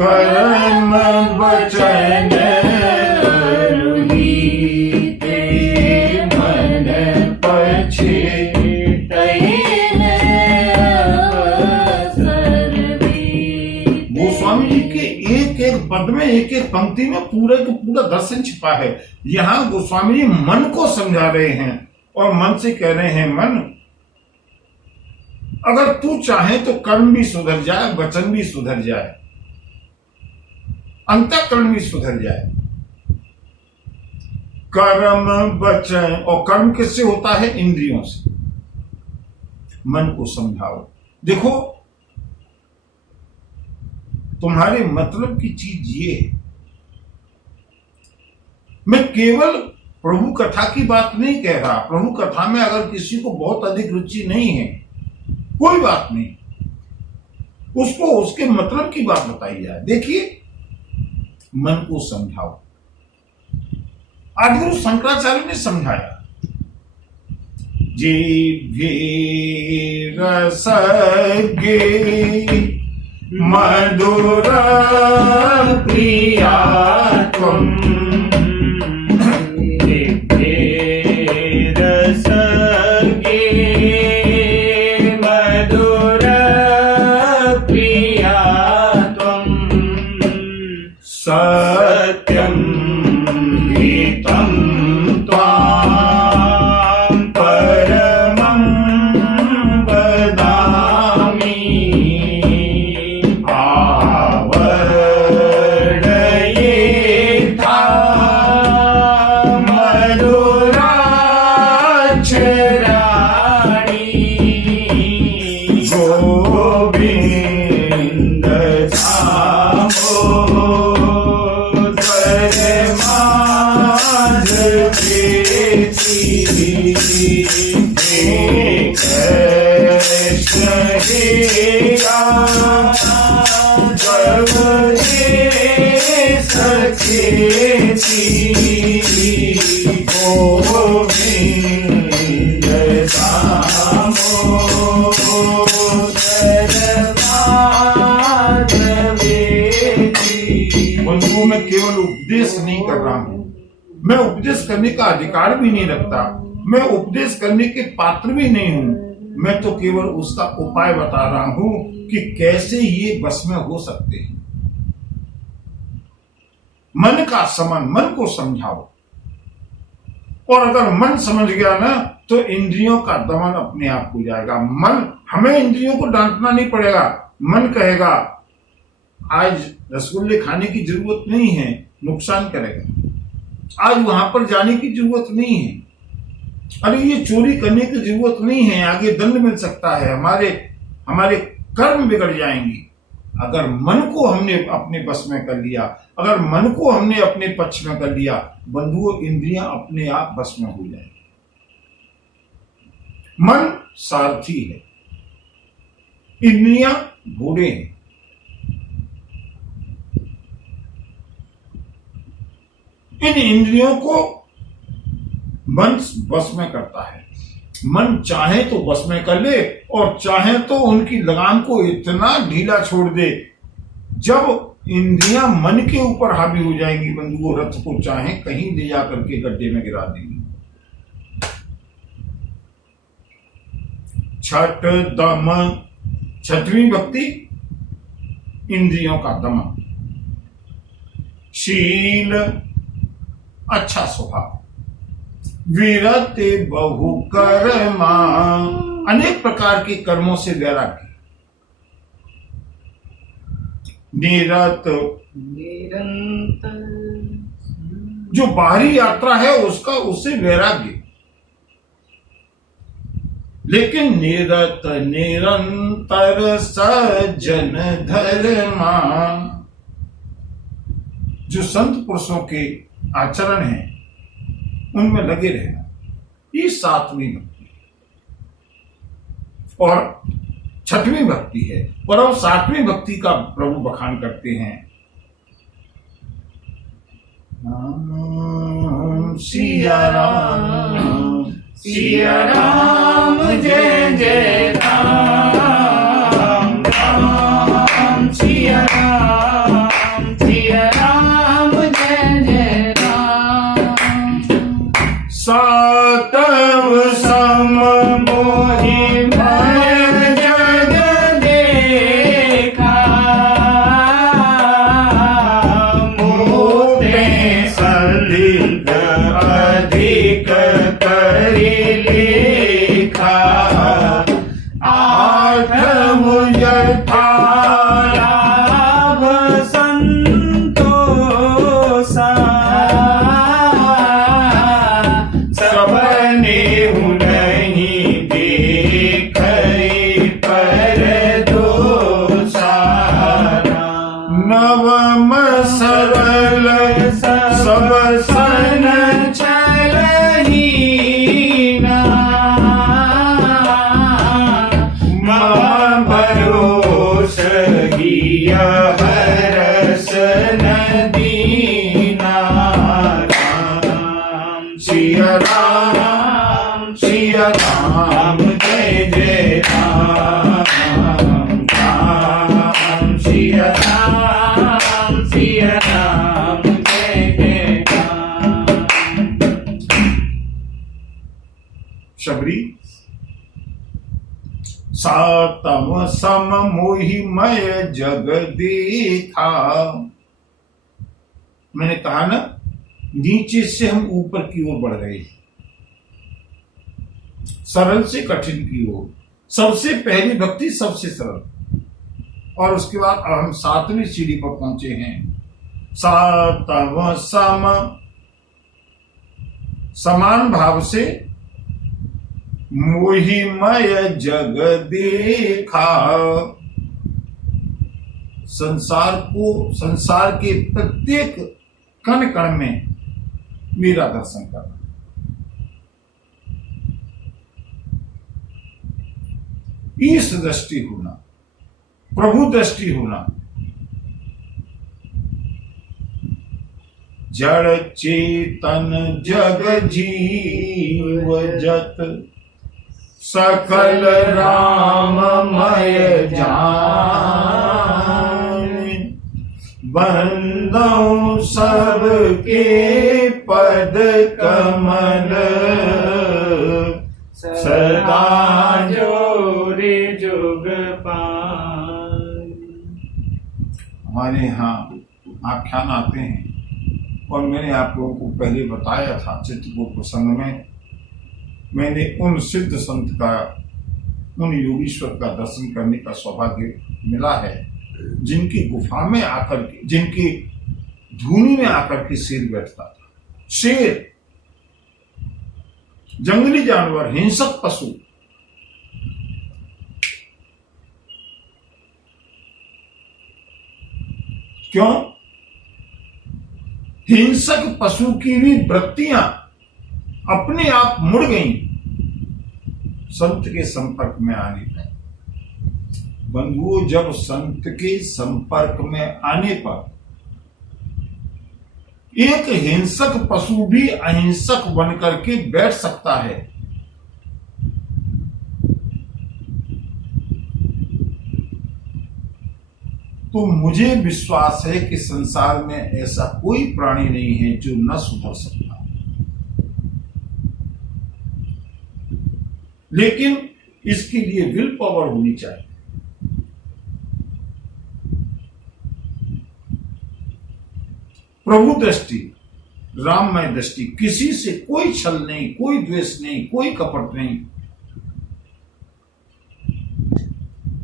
कर्म वचन रुहीते, मन पछी तई है अवसर बीते। पद में, एक एक पंक्ति में पूरा का पूरा दर्शन छिपा है। यहाँ गोस्वामी जी मन को समझा रहे हैं और मन से कह रहे हैं, मन अगर तू चाहे तो कर्म भी सुधर जाए, वचन भी सुधर जाए, अंतःकरण भी सुधर जाए। कर्म वचन, और कर्म किससे होता है? इंद्रियों से। मन को समझाओ, देखो तुम्हारे मतलब की चीज ये है। मैं केवल प्रभु कथा की बात नहीं कह रहा। प्रभु कथा में अगर किसी को बहुत अधिक रुचि नहीं है, कोई बात नहीं, उसको उसके मतलब की बात बताई जाए। देखिए, मन को समझाओ। आदिगुरु शंकराचार्य ने समझाया, जिह्वे रसगे मधुर प्रिया त्वं, जिह्वे रसगे मधुर प्रिया त्वं, सत्यं हितं त्वां परमं वदामि, आवरणयेथा मधुराक्षराणि, गोविन्द बंधुओं, मैं केवल उपदेश नहीं कर रहा हूं, मैं उपदेश करने का अधिकार भी नहीं रखता, मैं उपदेश करने के पात्र भी नहीं हूं। मैं तो केवल उसका उपाय बता रहा हूं कि कैसे ये बस में हो सकते हैं। मन का समन, मन को समझाओ, और अगर मन समझ गया ना तो इंद्रियों का दमन अपने आप हो जाएगा। मन, हमें इंद्रियों को डांटना नहीं पड़ेगा। मन कहेगा आज रसगुल्ले खाने की जरूरत नहीं है, नुकसान करेगा। आज वहां पर जाने की जरूरत नहीं है, अरे ये चोरी करने की जरूरत नहीं है, आगे दंड मिल सकता है, हमारे कर्म बिगड़ जाएंगे। अगर मन को हमने अपने बस में कर लिया, अगर मन को हमने अपने पक्ष में कर लिया, बंधुओं, इंद्रियां अपने आप बस में हो जाएंगी। मन सारथी है, इंद्रियां घोड़े हैं। इन इंद्रियों को मन बस में करता है। मन चाहे तो बस में कर ले और चाहे तो उनकी लगाम को इतना ढीला छोड़ दे। जब इंद्रियां मन के ऊपर हावी हो जाएंगी बंधुओं, रथ को चाहे कहीं ले जाकर के गड्ढे में गिरा देंगी। छठ दम, छठवीं भक्ति इंद्रियों का दमन। शील, अच्छा स्वभाव। विरते बहु कर्मा, अनेक प्रकार के कर्मों से वैराग्य। निरत, निरंतर, जो बाहरी यात्रा है उससे वैराग्य। लेकिन निरत निरंतर सज्जन धर्मा, जो संत पुरुषों के आचरण है उनमें लगे रहना, ये सातवीं भक्ति है। और छठवीं भक्ति है। और अब सातवीं भक्ति का प्रभु बखान करते हैं। सिया राम, सिया राम, जय जय राम, राम सिया राम, सिया राम, जय जय राम। सातव सम मोहि भय जग देखा, था लाभ संतोषा सबने नहीं देखई पर दोषारा नवम सरल सब सन चलहीना भरोस हिया हरस नदीना राम सिया राम सिया राम जय जय राम राम सिया राम जय जय राम। शबरी सातम सम मोहिमय जग देखा। मैंने कहा ना, नीचे से हम ऊपर की ओर बढ़ रहे हैं, सरल से कठिन की ओर। सबसे पहली भक्ति सबसे सरल, और उसके बाद अब हम 7वीं सीढ़ी पर पहुंचे हैं। सातम सम, समान भाव से मोहिमय जग देखा। संसार के प्रत्येक कण कण में मेरा दर्शन करना। ईश दृष्टि होना, प्रभु दृष्टि होना। जड़ चेतन जग जीव जत सकल राममय जान। बंदों सबके पद कमल सदा जोरे जुग पान। हमारे यहाँ आख्यान आते हैं, और मैंने आप लोगों को पहले बताया था चित्रकूट प्रसंग में। मैंने उन सिद्ध संत का, उन योगीश्वर का दर्शन करने का सौभाग्य मिला है, जिनकी गुफा में आकर के, जिनकी धूनी में आकर के शेर बैठता था। शेर, जंगली जानवर, हिंसक पशु, क्यों? हिंसक पशु की भी वृत्तियां अपने आप मुड़ गईं संत के संपर्क में आने पर। बंधुओं, जब संत के संपर्क में आने पर एक हिंसक पशु भी अहिंसक बनकर के बैठ सकता है। तो मुझे विश्वास है कि संसार में ऐसा कोई प्राणी नहीं है जो न सुधर सकता, लेकिन इसके लिए विल पावर होनी चाहिए। प्रभु दृष्टि, राममय दृष्टि, किसी से कोई छल नहीं, कोई द्वेष नहीं, कोई कपट नहीं।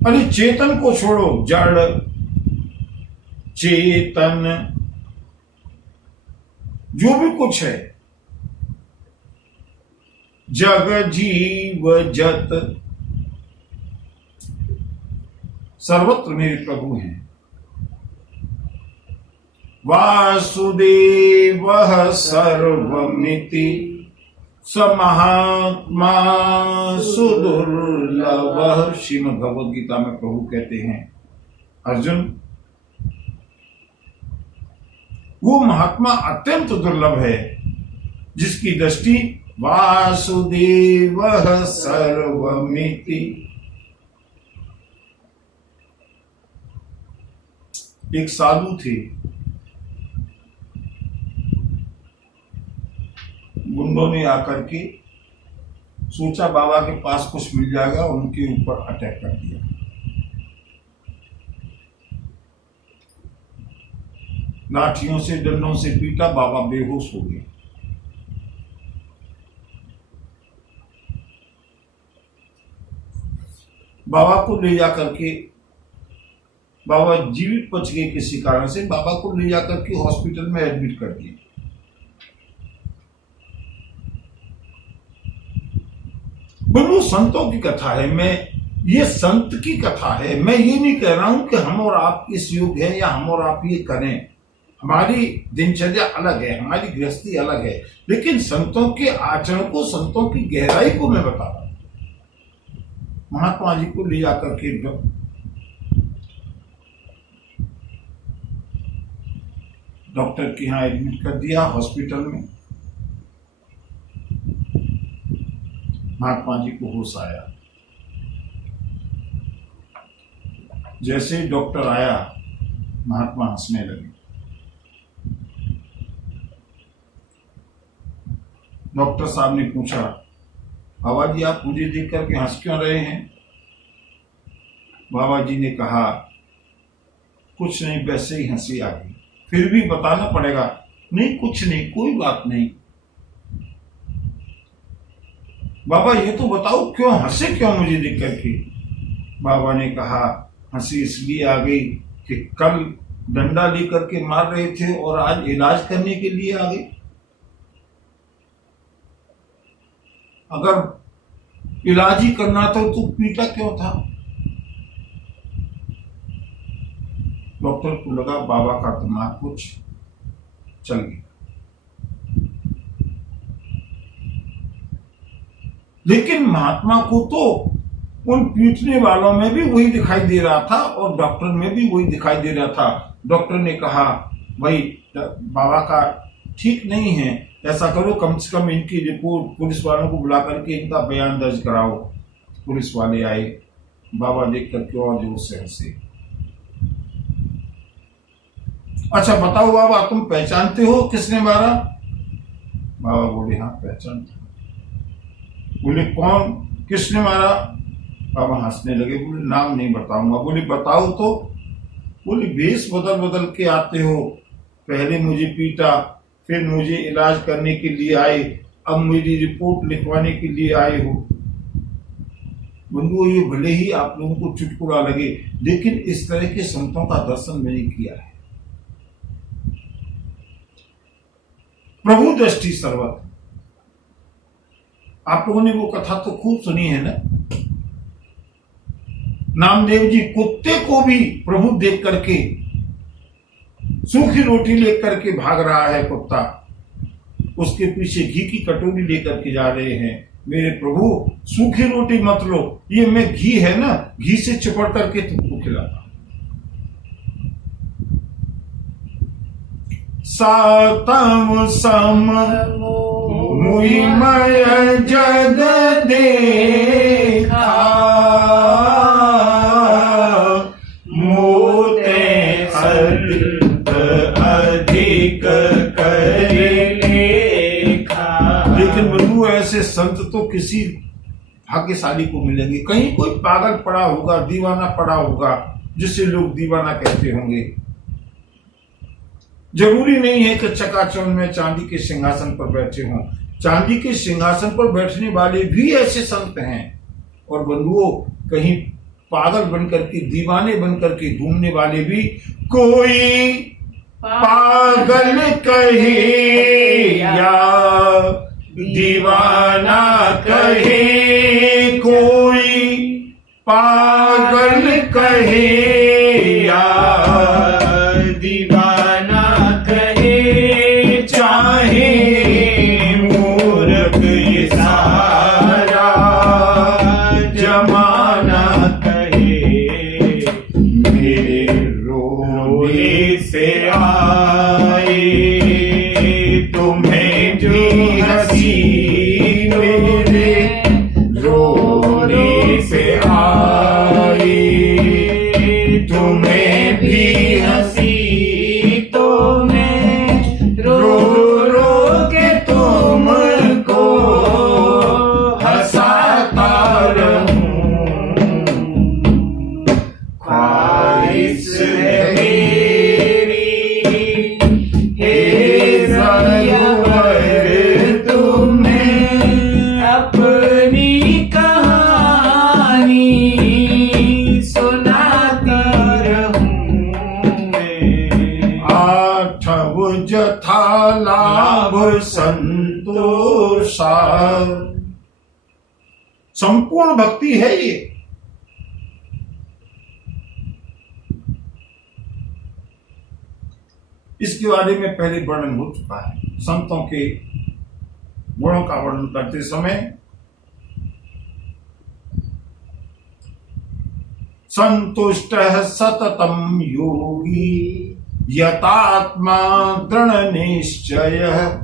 अरे चेतन को छोड़ो, जड़ चेतन जो भी कुछ है, जग जीव जत, सर्वत्र मेरे प्रभु हैं। वासुदेव सर्वमिति स महात्मा सुदुर्लभ। श्रीमद् भगवद गीता में प्रभु कहते हैं, अर्जुन, वो महात्मा अत्यंत दुर्लभ है जिसकी दृष्टि वासुदेव सर्वमिति। एक साधु थे, गुंडों ने आकर के सोचा बाबा के पास कुछ मिल जाएगा, उनके ऊपर अटैक कर दिया। लाठियों से, डंडों से पीटा, बाबा बेहोश हो गए। बाबा को ले जाकर के बाबा जीवित बच गए किसी कारण से। बाबा को ले जाकर के हॉस्पिटल में एडमिट कर दिए। बोलो संतों की कथा है, ये संत की कथा है। मैं ये नहीं कह रहा हूं कि हम और आप इस युग है या हम और आप ये करें। हमारी दिनचर्या अलग है, हमारी गृहस्थी अलग है, लेकिन संतों के आचरण को, संतों की गहराई को मैं बता रहा हूं। महात्मा जी को ले जाकर के डॉक्टर के यहाँ एडमिट कर दिया हॉस्पिटल में। महात्मा जी को होश आया। जैसे ही डॉक्टर आया, महात्मा हंसने लगे। डॉक्टर साहब ने पूछा, बाबा जी आप मुझे देख करके हंस क्यों रहे हैं? बाबा जी ने कहा, कुछ नहीं, वैसे ही हंसी आ गई। फिर भी बताना पड़ेगा। नहीं कुछ नहीं, कोई बात नहीं। बाबा ये तो बताओ क्यों हंसे, क्यों मुझे देख करके? बाबा ने कहा, हंसी इसलिए आ गई कि कल डंडा लेकर के मार रहे थे और आज इलाज करने के लिए आ गए। अगर इलाज ही करना था तो पीटा क्यों था? डॉक्टर को लगा बाबा का दिमाग कुछ चल गया। लेकिन महात्मा को तो उन पीटने वालों में भी वही दिखाई दे रहा था और डॉक्टर में भी वही दिखाई दे रहा था। डॉक्टर ने कहा, भाई बाबा का ठीक नहीं है, ऐसा करो कम से कम इनकी रिपोर्ट पुलिस वालों को बुला करके इनका बयान दर्ज कराओ। पुलिस वाले आए, बाबा देख करके और जोर से हंसे। अच्छा बताओ बाबा, तुम पहचानते हो किसने मारा? बाबा बोले, हाँ पहचानते। बोले कौन, किसने मारा? बाबा हंसने लगे, बोले नाम नहीं बताऊंगा। बोले बताओ तो। बोले भेष बदल बदल के आते हो, पहले मुझे पीटा, फिर मुझे इलाज करने के लिए आए, अब मेरी रिपोर्ट लिखवाने के लिए आए हो। बंधुओं, ये भले ही आप लोगों को चुटकुला लगे, लेकिन इस तरह के संतों का दर्शन मैंने किया है। प्रभु दृष्टि सर्वत्र। आप लोगों ने वो कथा तो खूब सुनी है ना। नामदेव जी कुत्ते को भी प्रभु देख करके, सूखी रोटी लेकर के भाग रहा है कुत्ता, उसके पीछे घी की कटोरी लेकर के जा रहे हैं। मेरे प्रभु सूखी रोटी मत लो, ये मैं घी है ना, घी से चिपड़ करके तुमको खिलाता। सातम सम मुहिमय जग देखा, मोते अर्थ अधिक कर लेखा। लेकिन बंधु ऐसे संत तो किसी भाग्यशाली को मिलेंगे। कहीं कोई पागल पड़ा होगा, दीवाना पड़ा होगा, जिसे लोग दीवाना कहते होंगे। जरूरी नहीं है कि चकाचौंध में चांदी के सिंहासन पर बैठे हों। चांदी के सिंहासन पर बैठने वाले भी ऐसे संत हैं। और बंधुओं, कहीं पागल बनकर के, दीवाने बनकर के घूमने वाले भी, कोई पागल कहे या दीवाना कहे, कोई पागल कहे या दीवाना कहे, चाहे मूर्ख ये सारा जमाना कहे। मेरे रोने से आए तुम्हें जो हंसी, मेरे रोने से आए तुम्हें भी हंसी, तो मैं रो रो के तुमको हंसाता रहूं। ख्वाहिश है मेरी हे ज़रूर तुम्हें अपनी कहानी सुनाती रहूं। संतोषा। संपूर्ण भक्ति है ये। इसके बारे में पहले वर्णन हो चुका है। संतों के गुणों का वर्णन करते समय संतुष्ट सततम योगी यतात्मा दृढ़ निश्चय।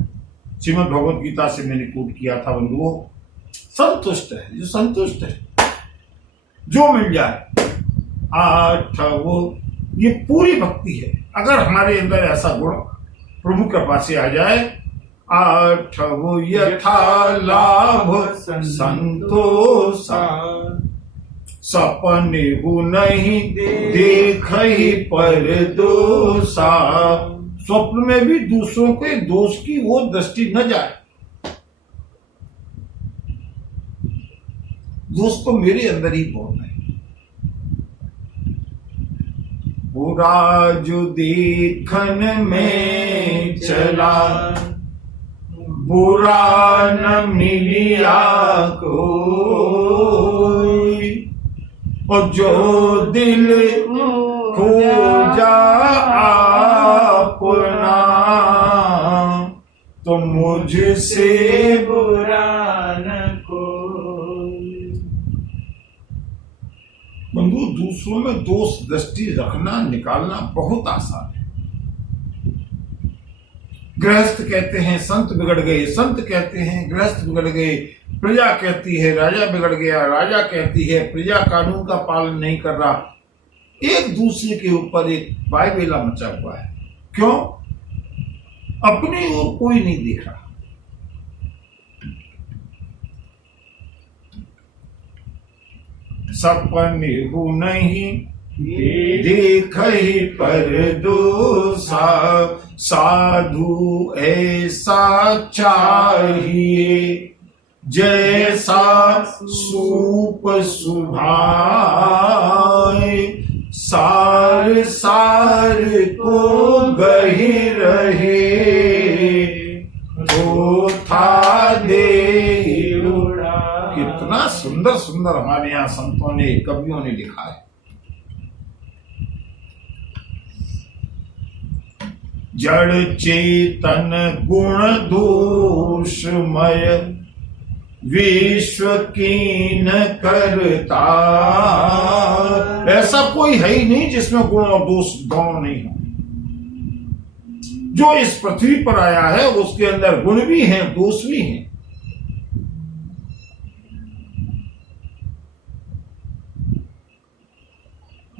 श्रीमद् भगवद गीता से मैंने कोट किया था बंधुओं। संतुष्ट है, जो संतुष्ट है, जो मिल जाए। आठ वो ये पूरी भक्ति है। अगर हमारे अंदर ऐसा गुण प्रभु कृपा से आ जाए, आठ वो यथा लाभ संतोषा। सपने हो नहीं देख ही पर दोषा। स्वप्न में भी दूसरों के दोष की वो दृष्टि न जाए। दोष तो मेरे अंदर ही बहुत है। बुरा जो देखन में चला, बुरा न मिलिया कोई। और जो दिल खोजा अपना, तो मुझसे बुरा न कोई। बंधु, दूसरों में दोष दृष्टि रखना निकालना बहुत आसान है। गृहस्थ कहते हैं संत बिगड़ गए, संत कहते हैं गृहस्थ बिगड़ गए, प्रजा कहती है राजा बिगड़ गया, राजा कहती है प्रजा कानून का पालन नहीं कर रहा। एक दूसरे के ऊपर एक वायवेला मचा हुआ है। क्यों? अपनी ओर कोई नहीं देख रहा। सपने हो नहीं देख ही पर दोषा। साधु ऐसा चाहिए जैसा सूप सुभाए। सार सार को गही रहे, तो था दे उड़ा। कितना सुंदर सुंदर हमारे यहाँ संतों ने, कवियों ने लिखा है। जड़ चेतन गुण दोषमय, विश्व कीन करता। ऐसा कोई है ही नहीं जिसमें गुण और दोष दोनों नहीं हो। जो इस पृथ्वी पर आया है उसके अंदर गुण भी हैं, दोष भी हैं।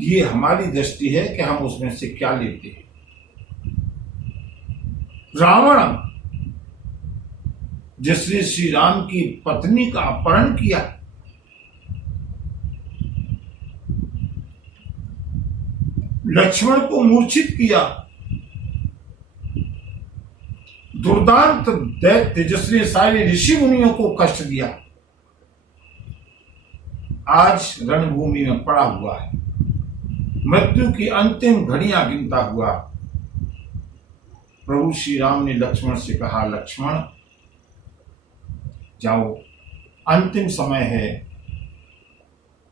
ये हमारी दृष्टि है कि हम उसमें से क्या लेते हैं। रावण जिसने श्री राम की पत्नी का अपहरण किया, लक्ष्मण को मूर्छित किया, दुर्दांत दैत्य जिसने सारे ऋषि मुनियों को कष्ट दिया, आज रणभूमि में पड़ा हुआ है। मृत्यु की अंतिम घड़ियां गिनता हुआ प्रभु श्री राम ने लक्ष्मण से कहा, लक्ष्मण जाओ, अंतिम समय है।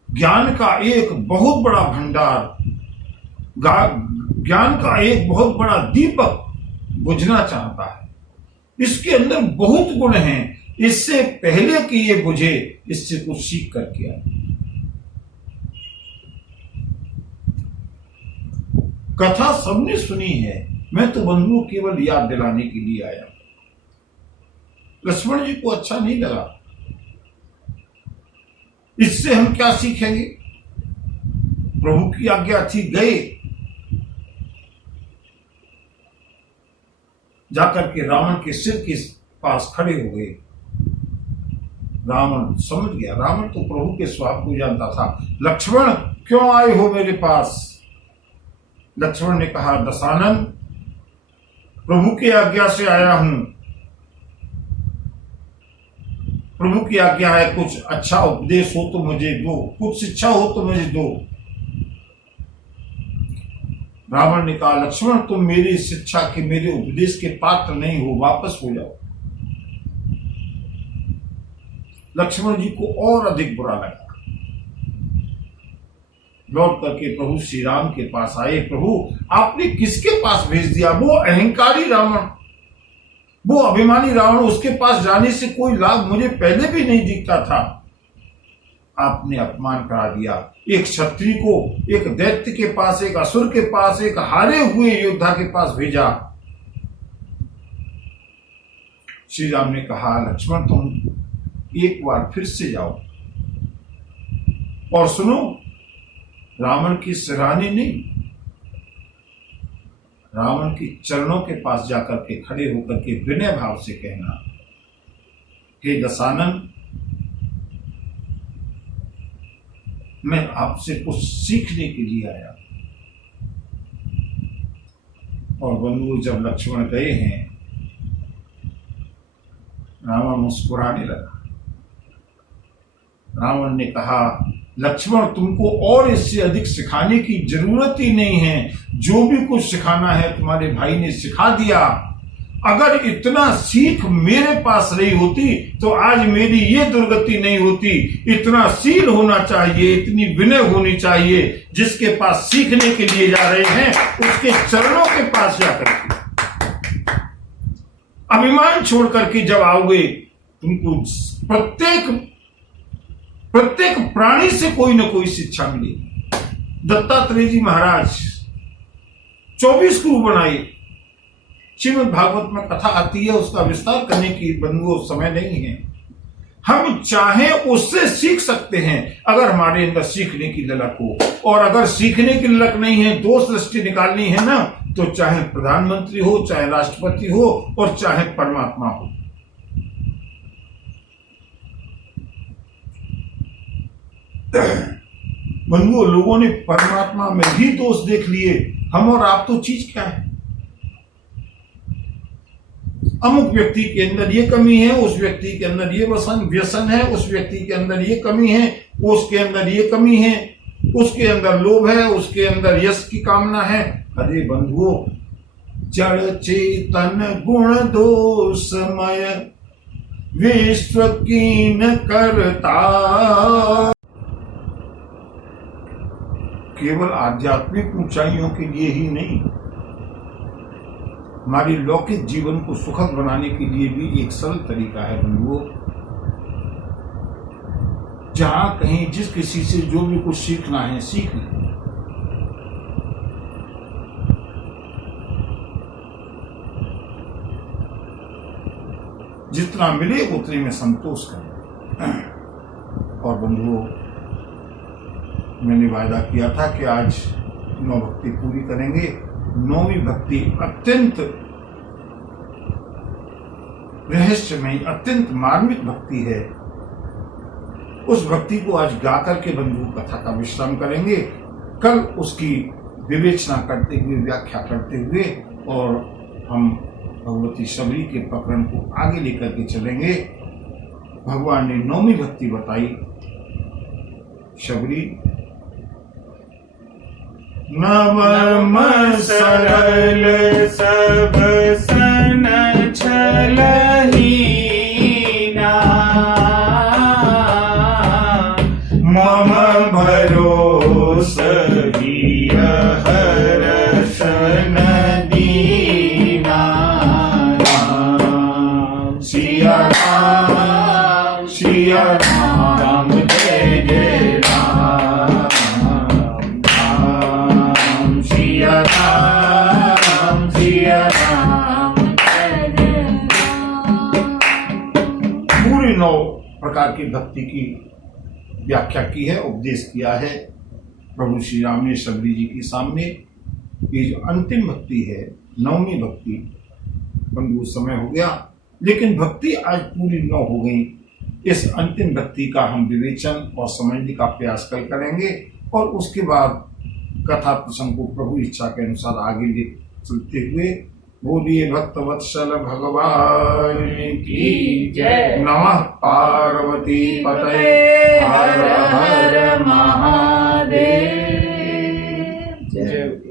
ज्ञान का एक बहुत बड़ा भंडार, ज्ञान का एक बहुत बड़ा दीपक बुझना चाहता है। इसके अंदर बहुत गुण हैं। इससे पहले कि ये बुझे, इससे कुछ सीख करके आए। कथा सबने सुनी है, मैं तो बंधुओं केवल याद दिलाने के लिए आया। लक्ष्मण जी को अच्छा नहीं लगा। इससे हम क्या सीखेंगे? प्रभु की आज्ञा थी, गए, जाकर के रावण के सिर के पास खड़े हो गए। रावण समझ गया, रावण तो प्रभु के स्वभाव को जानता था। लक्ष्मण क्यों आए हो मेरे पास? लक्ष्मण ने कहा, दशानन प्रभु की आज्ञा से आया हूं। प्रभु की आज्ञा है, कुछ अच्छा उपदेश हो तो मुझे दो, कुछ शिक्षा हो तो मुझे दो। रावण ने कहा, लक्ष्मण तुम मेरी शिक्षा के, मेरे उपदेश के पात्र नहीं हो, वापस हो जाओ। लक्ष्मण जी को और अधिक बुरा लगा। लौट करके प्रभु श्री राम के पास आए। प्रभु आपने किसके पास भेज दिया? वो अहंकारी रावण, वो अभिमानी रावण, उसके पास जाने से कोई लाभ मुझे पहले भी नहीं दिखता था। आपने अपमान करा दिया। एक क्षत्रिय को एक दैत्य के पास, एक असुर के पास, एक हारे हुए योद्धा के पास भेजा। श्री राम ने कहा, लक्ष्मण तुम एक बार फिर से जाओ और सुनो, रावण की सराहनीय नहीं, रावण के चरणों के पास जाकर के खड़े होकर के विनय भाव से कहना, हे दशानन, मैं आपसे कुछ सीखने के लिए आया। और बंधु जब लक्ष्मण गए हैं, रावण मुस्कुराने लगा। रावण ने कहा, लक्ष्मण तुमको और इससे अधिक सिखाने की जरूरत ही नहीं है। जो भी कुछ सिखाना है तुम्हारे भाई ने सिखा दिया। अगर इतना सीख मेरे पास रही होती तो आज मेरी ये दुर्गति नहीं होती। इतना शील होना चाहिए, इतनी विनय होनी चाहिए। जिसके पास सीखने के लिए जा रहे हैं उसके चरणों के पास जाकर के अभिमान छोड़ करके जब आओगे, तुमको प्रत्येक प्राणी से कोई ना कोई शिक्षा मिलेगी। दत्तात्रेय जी महाराज 24 गुरु बनाए। श्रीमद् भागवत में कथा आती है, उसका विस्तार करने की बंधुओं समय नहीं है। हम चाहे उससे सीख सकते हैं अगर हमारे अंदर सीखने की ललक हो। और अगर सीखने की ललक नहीं है, दोष दृष्टि निकालनी है ना, तो चाहे प्रधानमंत्री हो, चाहे राष्ट्रपति हो और चाहे परमात्मा हो। बंधुओं, लोगों ने परमात्मा में भी दोष देख लिए। हम और आप तो चीज क्या है? अमुक व्यक्ति के अंदर ये कमी है, उस व्यक्ति के अंदर ये व्यसन है, उस व्यक्ति के अंदर ये कमी है, उसके अंदर ये कमी है, उसके अंदर लोभ है, उसके अंदर यश की कामना है। अरे बंधुओं, जड़ चेतन गुण दोषमय विश्व कीन करता। केवल आध्यात्मिक ऊंचाइयों के लिए ही नहीं, हमारी लौकिक जीवन को सुखद बनाने के लिए भी एक सरल तरीका है बंधुओं। जहां कहीं जिस किसी से जो भी कुछ सीखना है सीख लें। जितना मिले उतने में संतोष करें। और बंधुओं, मैंने वायदा किया था कि आज 9 भक्ति पूरी करेंगे। 9वीं भक्ति अत्यंत रहस्यमयी, अत्यंत मार्मिक भक्ति है। उस भक्ति को आज गाकर के बंधु कथा का विश्राम करेंगे। कल उसकी विवेचना करते हुए, व्याख्या करते हुए, और हम भगवती शबरी के प्रकरण को आगे लेकर के चलेंगे। भगवान ने 9वीं भक्ति बताई। शबरी नवम सरल सब सन छलहीना, मम भरोस हर्षन दीना। सिया राम सिया राम जय जय राम, सिया राम सिया राम जय जय राम। पूरी 9 प्रकार की भक्ति की व्याख्या की है, उपदेश किया है प्रभु श्री राम ने शबरी जी के सामने। ये जो अंतिम भक्ति है, 9वीं भक्ति, बंधु समय हो गया, लेकिन भक्ति आज पूरी 9 हो गई। इस अंतिम भक्ति का हम विवेचन और समझने का प्रयास करेंगे और उसके बाद कथा प्रसंग को प्रभु इच्छा के अनुसार आगे ले चलते हुए बोलिए भक्त वत्सल भगवान की जय। नमः पार्वती पतये हर हर महादेव। जय।